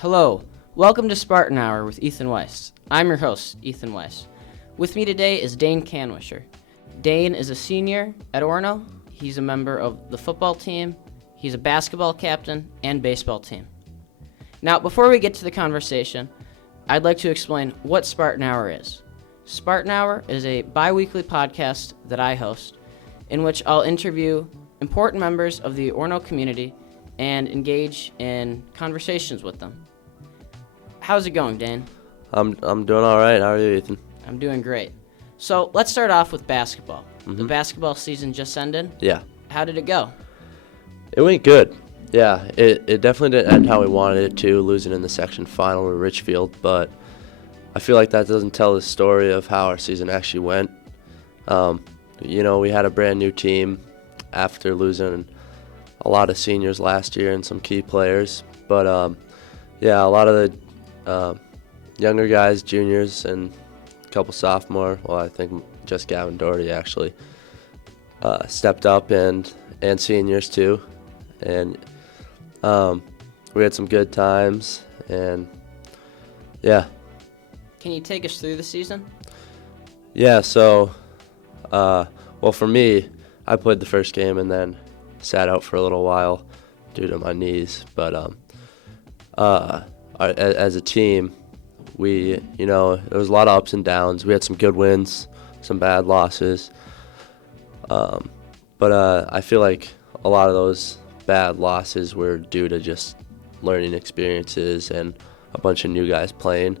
Hello, welcome to Spartan Hour with Ethan Weiss. I'm your host, Ethan Weiss. With me today is Dane Kanwischer. Dane is a senior at Orono. He's a member of the football team, he's a basketball captain, and baseball team. Now, before we get to the conversation, I'd like to explain what Spartan Hour is. Spartan Hour is a bi-weekly podcast that I host, in which I'll interview important members of the Orono community and engage in conversations with them. How's it going, Dane? I'm doing all right. How are you, Ethan? I'm doing great. So let's start off with basketball. Mm-hmm. The basketball season just ended. Yeah. How did it go? It went good. Yeah, it definitely didn't end how we wanted it to, losing in the section final to Richfield, but I feel like that doesn't tell the story of how our season actually went. We had a brand new team after losing a lot of seniors last year and some key players, but a lot of the younger guys, juniors, and a couple sophomore, well, I think just Gavin Doherty actually stepped up, and seniors too, and we had some good times, and yeah. Can you take us through the season? Yeah, so, for me, I played the first game and then sat out for a little while due to my knees, but as a team, there was a lot of ups and downs. We had some good wins, some bad losses, but I feel like a lot of those bad losses were due to just learning experiences and a bunch of new guys playing.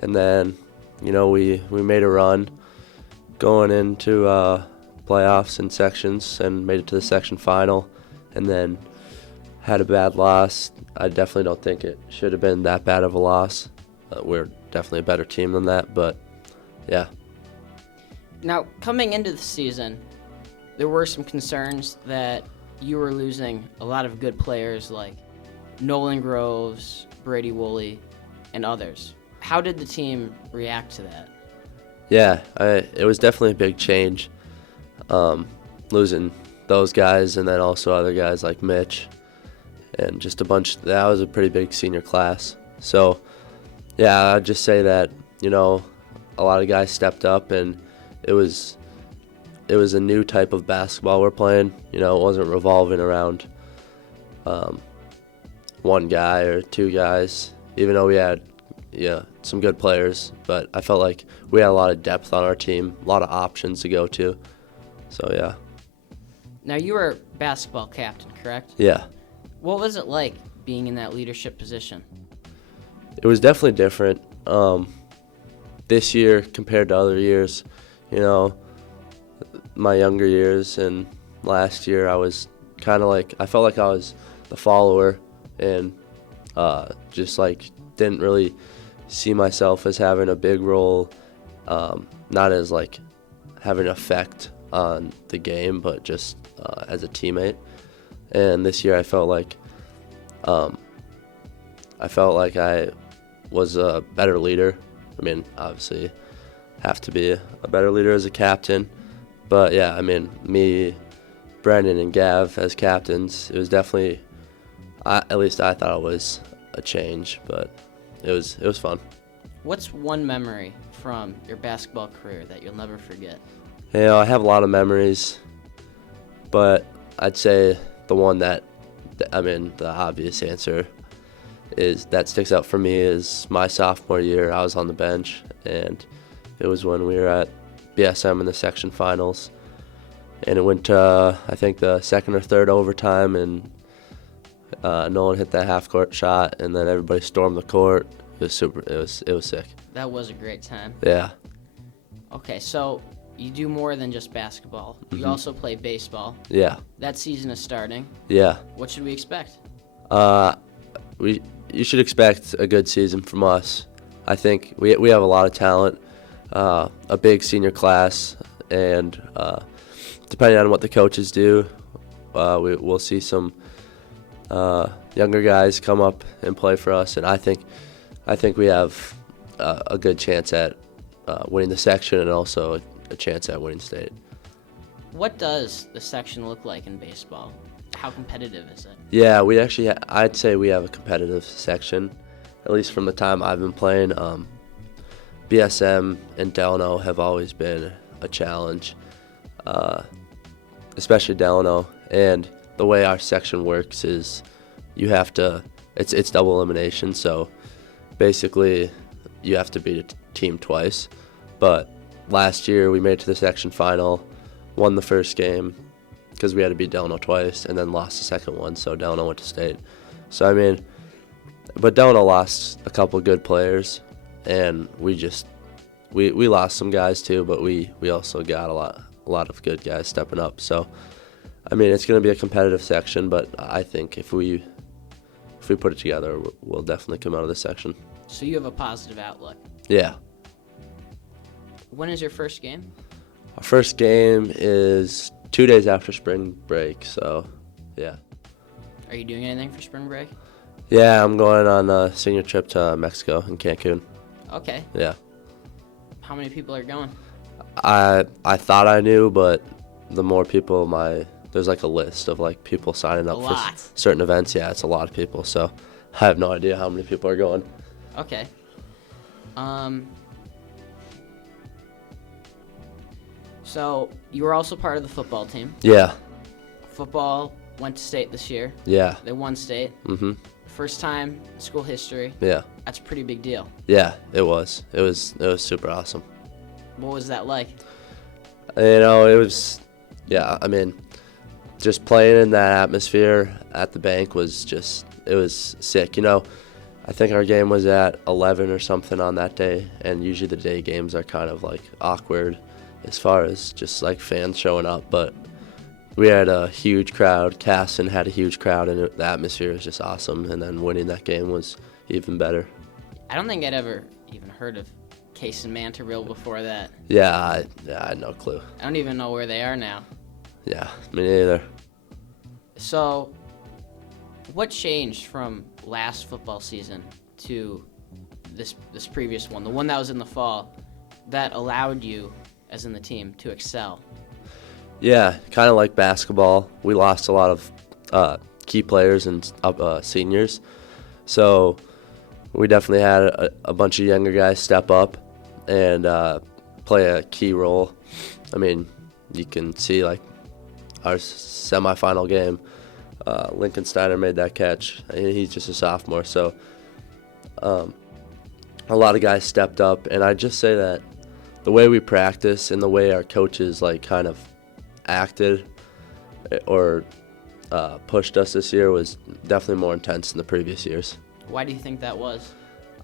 And then, we made a run going into playoffs and sections and made it to the section final, and then had a bad loss. I definitely don't think it should have been that bad of a loss. We're definitely a better team than that, but yeah. Now, coming into the season, there were some concerns that you were losing a lot of good players like Nolan Groves, Brady Woolley, and others. How did the team react to that? Yeah, it was definitely a big change, losing those guys and then also other guys like Mitch and just that was a pretty big senior class. So, yeah, I'd just say that, a lot of guys stepped up, and it was a new type of basketball we're playing. It wasn't revolving around one guy or two guys, even though we had some good players, but I felt like we had a lot of depth on our team, a lot of options to go to. So, yeah. Now, you were basketball captain, correct? Yeah. What was it like being in that leadership position? It was definitely different this year compared to other years. My younger years and last year, I was kind of I felt like I was the follower and just didn't really see myself as having a big role, not as having an effect on the game, but just as a teammate. And this year I felt like I was a better leader. I mean, obviously have to be a better leader as a captain, but yeah, I mean, me, Brendan, and Gav as captains, it was definitely, at least I thought it was a change, but it was fun. What's one memory from your basketball career that you'll never forget? I have a lot of memories, but I'd say the one the obvious answer is that sticks out for me is my sophomore year. I was on the bench, and it was when we were at BSM in the section finals, and it went to I think the second or third overtime, and Nolan hit that half-court shot, and then everybody stormed the court. It was super. It was sick. That was a great time. Yeah. Okay, so you do more than just basketball. You also play baseball. Yeah. That season is starting. Yeah. What should we expect? You should expect a good season from us. I think we have a lot of talent, a big senior class, and depending on what the coaches do, we'll see some younger guys come up and play for us, and I think we have a good chance at winning the section and also a chance at winning state. What does the section look like in baseball? How competitive is it? Yeah, I'd say we have a competitive section, at least from the time I've been playing, BSM and Delano have always been a challenge, especially Delano. And the way our section works is you have to, it's double elimination, so basically you have to beat a team twice. But last year we made it to the section final, won the first game because we had to beat Delano twice, and then lost the second one, so Delano went to state. So, I mean, but Delano lost a couple good players, and we lost some guys too, but we also got a lot of good guys stepping up. So, I mean, it's going to be a competitive section, but I think if we put it together, we'll definitely come out of this section. So you have a positive outlook. Yeah. When is your first game? Our first game is 2 days after spring break, so yeah. Are you doing anything for spring break? Yeah, I'm going on a senior trip to Mexico in Cancun. Okay. Yeah. How many people are going? I thought I knew, but the more people, there's like a list of like people signing up for certain events. Yeah, it's a lot of people, so I have no idea how many people are going. Okay. So you were also part of the football team. Yeah. Football went to state this year. Yeah. They won state. Mhm. First time in school history. Yeah. That's a pretty big deal. Yeah, it was. It was super awesome. What was that like? You know, it was. Yeah, I mean, just playing in that atmosphere at the bank was it was sick. You know, I think our game was at 11 or something on that day, and usually the day games are kind of like awkward as far as just like fans showing up, but we had a huge crowd. Casson had a huge crowd, and the atmosphere was just awesome, and then winning that game was even better. I don't think I'd ever even heard of Case and Mantorville before that. Yeah, I had no clue. I don't even know where they are now. Yeah, me neither. So, what changed from last football season to this previous one, the one that was in the fall, that allowed you, as in the team, to excel? Yeah, kind of like basketball. We lost a lot of key players and seniors, so we definitely had a bunch of younger guys step up and play a key role. I mean, you can see like our semifinal game, Lincoln Steiner made that catch. He's just a sophomore, so a lot of guys stepped up, and I'd just say that the way we practice and the way our coaches like kind of acted or pushed us this year was definitely more intense than the previous years. Why do you think that was?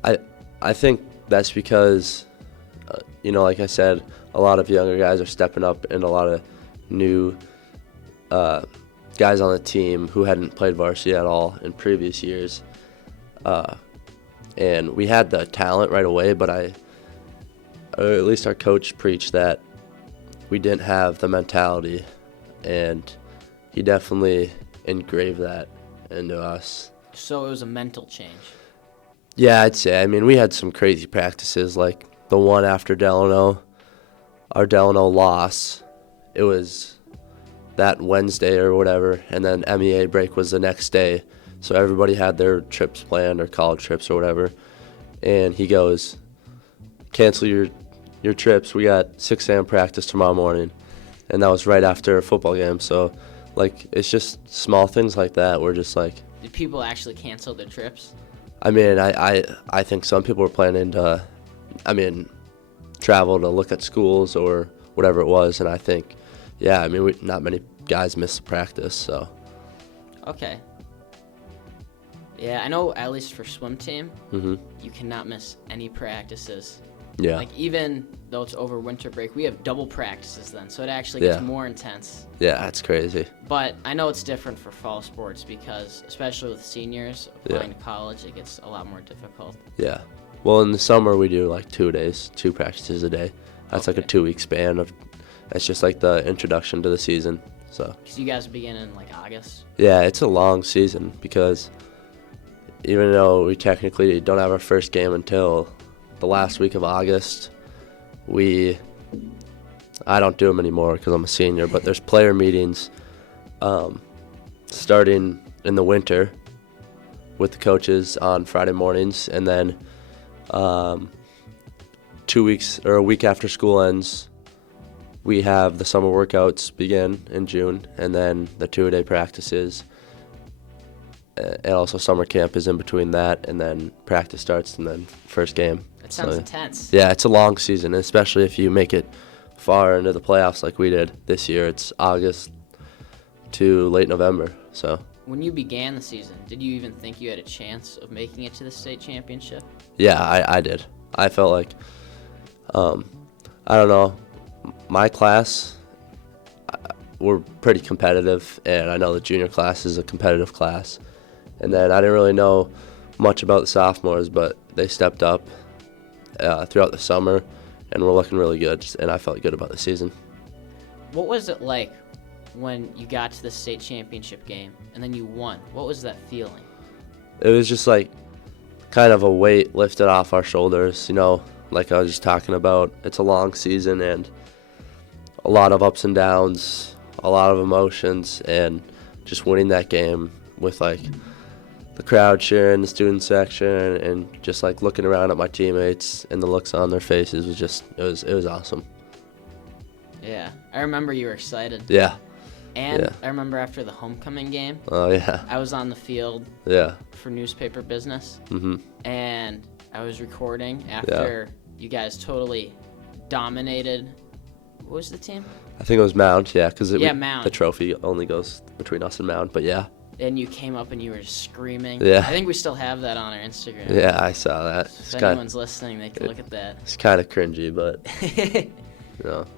I think that's because, you know, like I said, a lot of younger guys are stepping up, and a lot of new guys on the team who hadn't played varsity at all in previous years. And we had the talent right away, but or at least our coach preached that we didn't have the mentality, and he definitely engraved that into us. So it was a mental change. Yeah, I'd say. I mean, we had some crazy practices, like the one after Delano, our Delano loss. It was that Wednesday or whatever, and then MEA break was the next day. So everybody had their trips planned, or college trips or whatever. And he goes, cancel your trips. We got 6 a.m. practice tomorrow morning. And that was right after a football game. So, like, it's just small things like that. We're just like... Did people actually cancel their trips? I mean, I think some people were planning to, travel to look at schools or whatever it was. And I think, yeah, I mean, not many guys missed practice, so... Okay. Yeah, I know at least for swim team, you cannot miss any practices. Yeah. Like, even though it's over winter break, we have double practices then, so it actually gets more intense. Yeah, that's crazy. But I know it's different for fall sports because, especially with seniors applying to college, it gets a lot more difficult. Yeah. Well, in the summer, we do like 2 days, 2 practices a day. That's like a 2-week span of. That's just like the introduction to the season. So. Because you guys begin in like August. Yeah, it's a long season because even though we technically don't have our first game until the last week of August, I don't do them anymore because I'm a senior, but there's player meetings starting in the winter, with the coaches on Friday mornings, and then 2 weeks or a week after school ends, we have the summer workouts begin in June, and then the 2-a-day practices, and also summer camp is in between that, and then practice starts, and then first game. That sounds intense. Yeah, it's a long season, especially if you make it far into the playoffs like we did this year. It's August to late November. So when you began the season, did you even think you had a chance of making it to the state championship? Yeah, I did. I felt like, I don't know, my class, we're pretty competitive, and I know the junior class is a competitive class. And then I didn't really know much about the sophomores, but they stepped up throughout the summer, and we're looking really good, and I felt good about the season. What was it like when you got to the state championship game and then you won? What was that feeling? It was just like kind of a weight lifted off our shoulders, like I was just talking about. It's a long season and a lot of ups and downs, a lot of emotions, and just winning that game with like the crowd cheering, the student section, and just like looking around at my teammates and the looks on their faces was just, it was awesome. Yeah, I remember you were excited. Yeah. And yeah. I remember after the homecoming game, oh yeah, I was on the field for newspaper business, and I was recording after you guys totally dominated. What was the team? I think it was Mound, because Mound. The trophy only goes between us and Mound, but yeah. And you came up and you were screaming. Yeah. I think we still have that on our Instagram. Yeah, I saw that. If anyone's listening, they can look at that. It's kind of cringy, but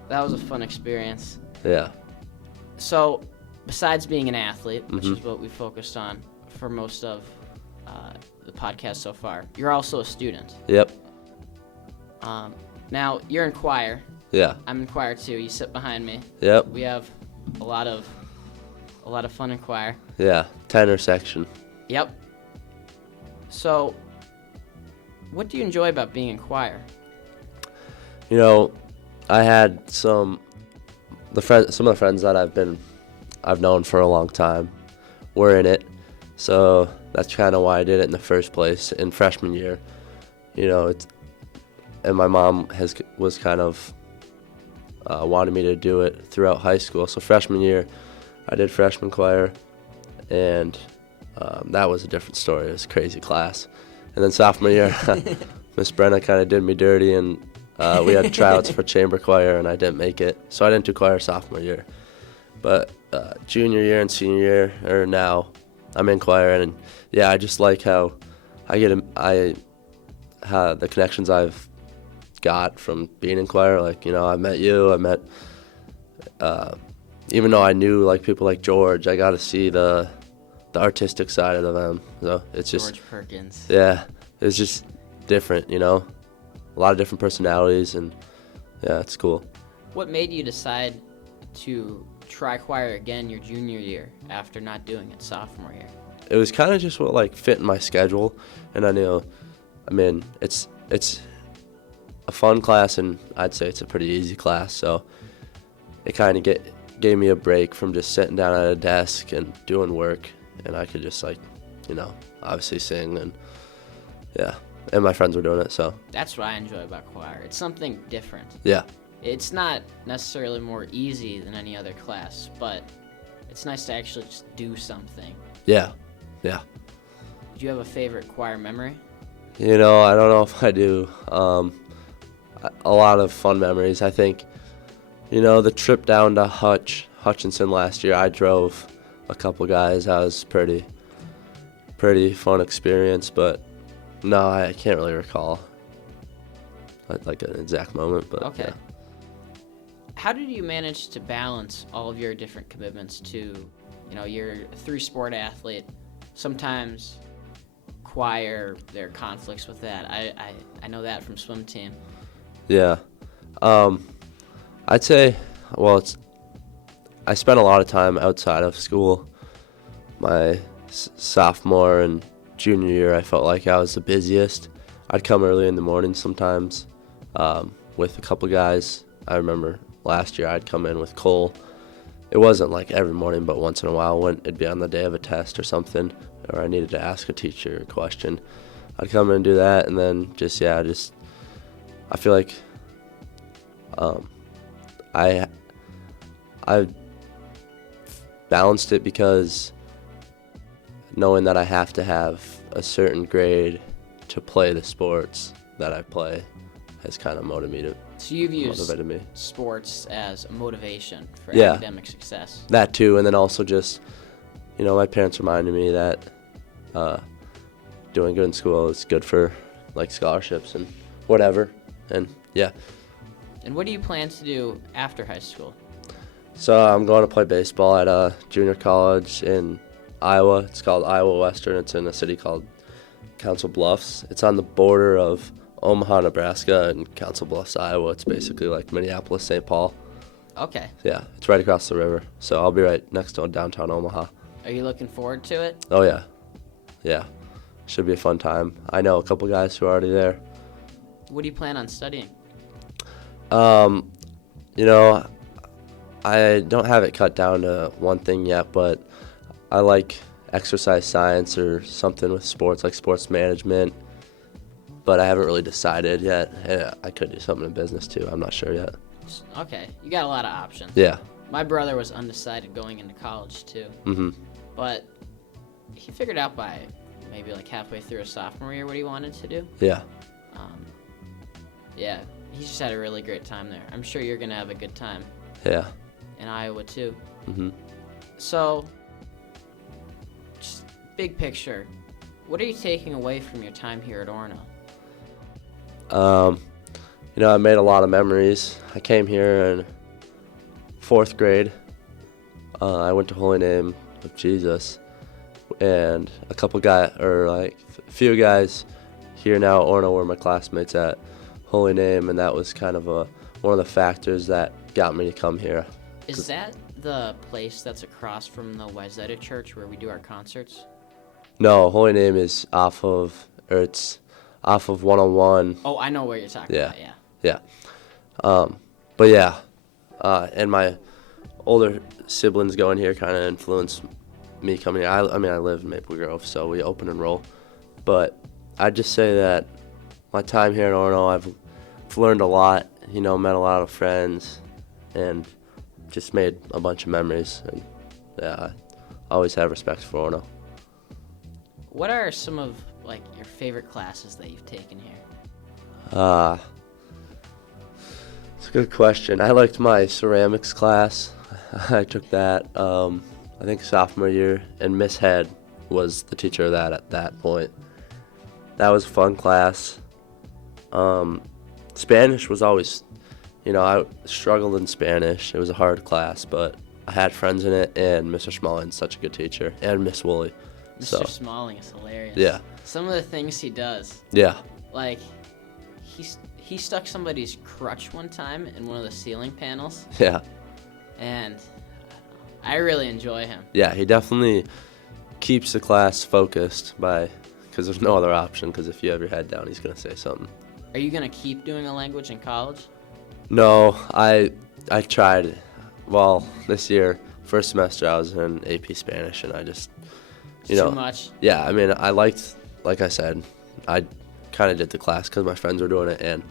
That was a fun experience. Yeah. So, besides being an athlete, which is what we focused on for most of the podcast so far, you're also a student. Yep. Now, you're in choir. Yeah. I'm in choir too. You sit behind me. Yep. We have a lot of fun in choir. Yeah, tenor section. Yep. So, what do you enjoy about being in choir? I had some of the friends that I've known for a long time were in it, so that's kind of why I did it in the first place in freshman year. And my mom was kind of wanted me to do it throughout high school. So freshman year, I did freshman choir, and that was a different story. It was a crazy class. And then sophomore year, Miss Brenna kind of did me dirty, and we had tryouts for chamber choir, and I didn't make it. So I didn't do choir sophomore year. But junior year and senior year, or now, I'm in choir, and yeah, I just like how the connections I've got from being in choir. Like, I met you, even though I knew like people like George, I got to see the artistic side of them. So it's just George Perkins. Yeah, it's just different, a lot of different personalities, and yeah, it's cool. What made you decide to try choir again your junior year after not doing it sophomore year? It was kind of just what like fit in my schedule, and I knew, it's a fun class, and I'd say it's a pretty easy class, so it kind of gave me a break from just sitting down at a desk and doing work, and I could just obviously sing, and yeah, and my friends were doing it, so. That's what I enjoy about choir. It's something different. Yeah. It's not necessarily more easy than any other class, but it's nice to actually just do something. Yeah. Do you have a favorite choir memory? I don't know if I do. A lot of fun memories. I think, the trip down to Hutchinson last year, I drove a couple guys. That was pretty fun experience, but no, I can't really recall like an exact moment, but okay. Yeah. How did you manage to balance all of your different commitments to, you're a 3-sport athlete. Sometimes choir, there are conflicts with that. I know that from swim team. Yeah. I'd say, I spent a lot of time outside of school. My sophomore and junior year, I felt like I was the busiest. I'd come early in the morning sometimes with a couple guys. I remember last year I'd come in with Cole. it wasn't like every morning, but once in a while when it'd be on the day of a test or something, or I needed to ask a teacher a question, I'd come in and do that, and then I feel like I balanced it because knowing that I have to have a certain grade to play the sports that I play has kind of motivated me. So you've used sports as a motivation for academic success. That too, and then also just, my parents reminded me that doing good in school is good for like scholarships and whatever, and yeah. And what do you plan to do after high school? So I'm going to play baseball at a junior college in Iowa. It's called Iowa Western. It's in a city called Council Bluffs. It's on the border of Omaha, Nebraska, and Council Bluffs, Iowa. It's basically like Minneapolis, St. Paul. Okay. Yeah, it's right across the river. So I'll be right next to downtown Omaha. Are you looking forward to it? Oh, yeah. Yeah. Should be a fun time. I know a couple guys who are already there. What do you plan on studying? I don't have it cut down to one thing yet, but I like exercise science or something with sports, like sports management, but I haven't really decided yet. I could do something in business too. I'm not sure yet. Okay, you got a lot of options. Yeah. My brother was undecided going into college too, but he figured out by maybe like halfway through his sophomore year what he wanted to do. Yeah. Yeah, he just had a really great time there. I'm sure you're gonna have a good time. Yeah. In Iowa too. Mhm. So, just big picture, what are you taking away from your time here at Orono? I made a lot of memories. I came here in 4th grade. I went to Holy Name of Jesus, and a few guys here now at Orono were my classmates at Holy Name, and that was kind of one of the factors that got me to come here. Is that the place that's across from the Weiss church where we do our concerts? No, Holy Name is off of 101. Oh, I know what you're talking about, yeah. Yeah. But yeah, and my older siblings going here kind of influenced me coming here. I live in Maple Grove, so we open and roll. But I'd just say that my time here at Orono, I've learned a lot, met a lot of friends, and just made a bunch of memories, and yeah, I always have respect for Orono. What are some of your favorite classes that you've taken here? It's a good question. I liked my ceramics class. I took that, I think sophomore year, and Miss Head was the teacher of that at that point. That was a fun class. Spanish was always, I struggled in Spanish. It was a hard class, but I had friends in it, and Mr. Smalling's such a good teacher, and Miss Woolley. Mr. Smalling is hilarious. Yeah. Some of the things he does. Yeah. He stuck somebody's crutch one time in one of the ceiling panels. Yeah. And I really enjoy him. Yeah, he definitely keeps the class focused because there's no other option, because if you have your head down, he's going to say something. Are you going to keep doing a language in college? No, I tried. Well, this year, first semester, I was in AP Spanish, and I just, Too much? Yeah, I liked, like I said, I kind of did the class because my friends were doing it, and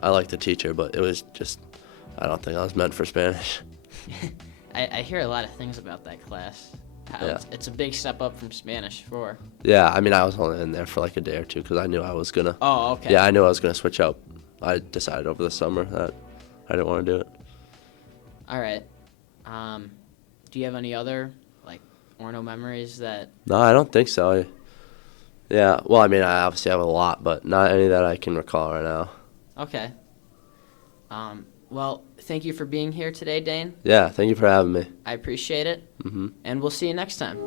I liked the teacher, but it was just, I don't think I was meant for Spanish. I hear a lot of things about that class. Yeah. It's a big step up from Spanish 4. Yeah, I was only in there for like a day or two because I knew I was going to. Oh, okay. Yeah, I knew I was going to switch up. I decided over the summer that I didn't want to do it. All right. Do you have any other Orono memories that? No, I don't think so. Yeah, well, I obviously have a lot, but not any that I can recall right now. Okay. Well, thank you for being here today, Dane. Yeah, thank you for having me. I appreciate it. Mm-hmm. And we'll see you next time.